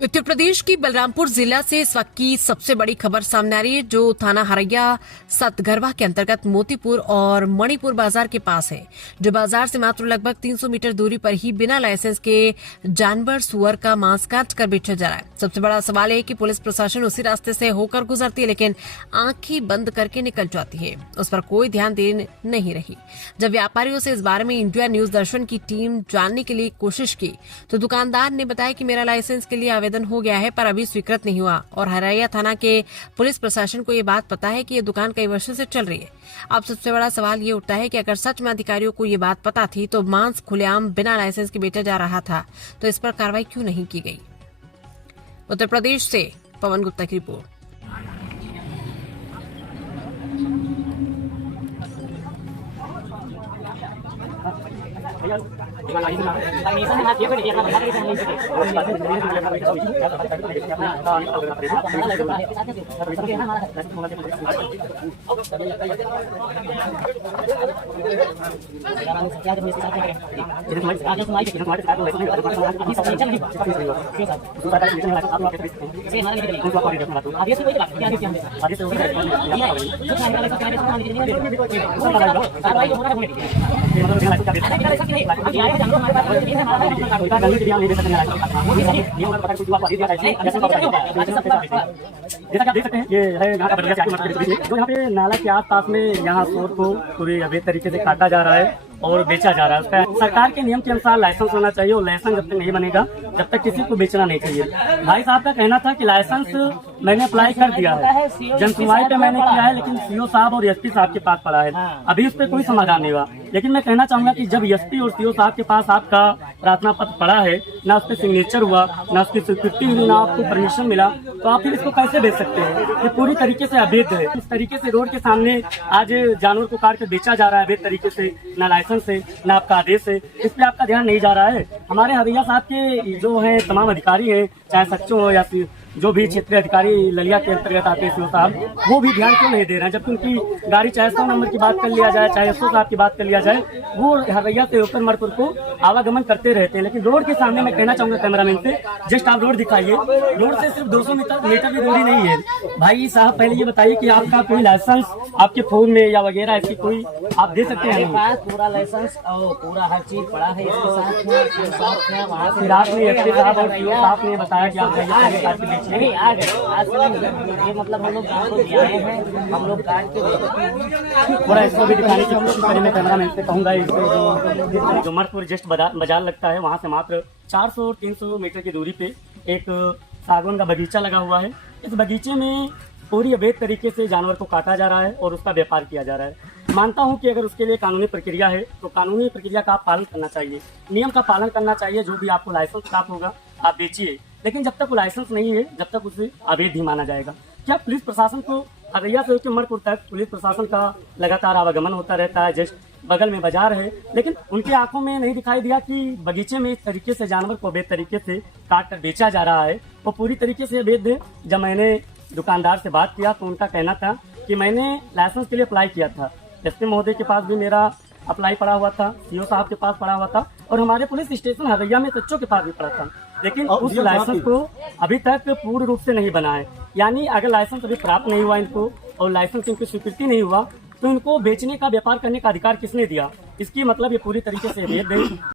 उत्तर प्रदेश की बलरामपुर जिला से इस वक्त की सबसे बड़ी खबर सामने आ रही है, जो थाना हरैया सतगरवा के अंतर्गत मोतीपुर और मणिपुर बाजार के पास है, जो बाजार से मात्र लगभग 300 मीटर दूरी पर ही बिना लाइसेंस के जानवर सुअर का मांस काट कर बेचा जा रहा है। सबसे बड़ा सवाल है कि पुलिस प्रशासन उसी रास्ते से होकर गुजरती है, लेकिन आंखें बंद करके निकल जाती है, उस पर कोई ध्यान दे नहीं रही। जब व्यापारियों से इस बारे में इंडिया न्यूज दर्शन की टीम जानने के लिए कोशिश की तो दुकानदार ने बताया कि मेरा लाइसेंस के लिए आवेदन हो गया है, पर अभी स्वीकृत नहीं हुआ, और हरैया थाना के पुलिस प्रशासन को ये बात पता है कि ये दुकान कई वर्षों से चल रही है। अब सबसे बड़ा सवाल ये उठता है कि अगर सच में अधिकारियों को ये बात पता थी तो मांस खुलेआम बिना लाइसेंस के बेचा जा रहा था, तो इस पर कार्रवाई क्यों नहीं की गई। उत्तर प्रदेश से पवन गुप्ता की रिपोर्ट। जैसा कि आप देख सकते हैं, ये है यहाँ का बदलिया चाकी मार्केट के बीच में, जो यहाँ पे नाला के आस-पास में यहाँ शोर को पूरे अवैध तरीके से काटा जा रहा है और बेचा जा रहा है। उसका सरकार के नियम के अनुसार लाइसेंस होना चाहिए, और लाइसेंस जब तक नहीं बनेगा जब तक किसी को बेचना नहीं चाहिए। भाई साहब का कहना था कि लाइसेंस मैंने अप्लाई कर दिया है, जन सुनवाई पे मैंने किया है, लेकिन सीओ साहब और एसपी साहब के पास पड़ा है, अभी उस पर कोई समाधान नहीं हुआ। लेकिन मैं कहना चाहूंगा कि जब एसपी और सीओ साहब के पास आपका प्रार्थना पत्र पड़ा है, ना उस पर सिग्नेचर हुआ, ना उसकी स्वीकृति हुई, ना आपको परमिशन मिला, तो आप फिर इसको कैसे बेच सकते हैं? ये पूरी तरीके से अवैध है। इस तरीके से रोड के सामने आज जानवर को काट कर बेचा जा रहा है अवैध तरीके से, ना लाइसेंस है ना आपका आदेश है, इस पे आपका ध्यान नहीं जा रहा है। हमारे हरैया साहब के जो है तमाम अधिकारी हैं, चाहे सच्चो हो या जो भी क्षेत्रीय अधिकारी ललिया के अंतर्गत आते हैं सीओ साहब, वो भी ध्यान क्यों नहीं दे रहे हैं? जबकि उनकी गाड़ी चाहे 100 नंबर की बात कर लिया जाए, चाहे 100 साहब की बात कर लिया जाए, वो हरैया से होकर मणिपुर को आवागमन करते रहते हैं। लेकिन रोड के सामने मैं कहना चाहूंगा कैमरामैन से, जस्ट आप रोड दिखाइए, रोड से सिर्फ 200 मीटर भी दूरी नहीं है। भाई साहब पहले ये बताइए कि आपका कोई लाइसेंस आपके फोन में या वगैरह ऐसी कोई आप दे सकते हैं? पूरा लाइसेंस और पूरा हर चीज पड़ा है इसके साथ में। वहाँ फिर आपने एसपी साहब और सीओ साहब ने बताया कि आप नहीं आ गए, आज से ये मतलब हम लोग गाँव को दिया है, हम लोग काट के थोड़ा इसको भी दिखाने की कोशिश करें। मैं कैमरामैन से कहूँगा, जो मणिपुर जस्ट बाजार लगता है, वहाँ से मात्र 400 और 300 मीटर की दूरी पे एक सागवान का बगीचा लगा हुआ है। इस बगीचे में पूरी अवैध तरीके से जानवर को काटा जा रहा है और उसका व्यापार किया जा रहा है। मानता हूं कि अगर उसके लिए कानूनी प्रक्रिया है तो कानूनी प्रक्रिया का आप पालन करना चाहिए, नियम का पालन करना चाहिए। जो भी आपको लाइसेंस प्राप्त होगा आप बेचिए, लेकिन जब तक वो लाइसेंस नहीं है जब तक उसे अवैध ही माना जाएगा। क्या पुलिस प्रशासन को हरैया से होकर मणिपुर तक पुलिस प्रशासन का लगातार आवागमन होता रहता है, जस्ट बगल में बाजार है, लेकिन उनकी आंखों में नहीं दिखाई दिया कि बगीचे में इस तरीके से जानवर को अवैध तरीके से काट कर बेचा जा रहा है, वो पूरी तरीके से अवैध है। जब मैंने दुकानदार से बात किया तो उनका कहना था कि मैंने लाइसेंस के लिए अप्लाई किया था, एसपी महोदय के पास भी मेरा अप्लाई पड़ा हुआ था, सीओ साहब के पास पड़ा हुआ था, और हमारे पुलिस स्टेशन हरैया में सच्चों के पास भी पड़ा था, लेकिन उस लाइसेंस को अभी तक पूर्ण रूप से नहीं बना है। यानी अगर लाइसेंस अभी प्राप्त नहीं हुआ इनको और लाइसेंस इनकी स्वीकृति नहीं हुआ तो इनको बेचने का व्यापार करने का अधिकार किसने दिया? इसकी मतलब ये पूरी तरीके से अवैध है।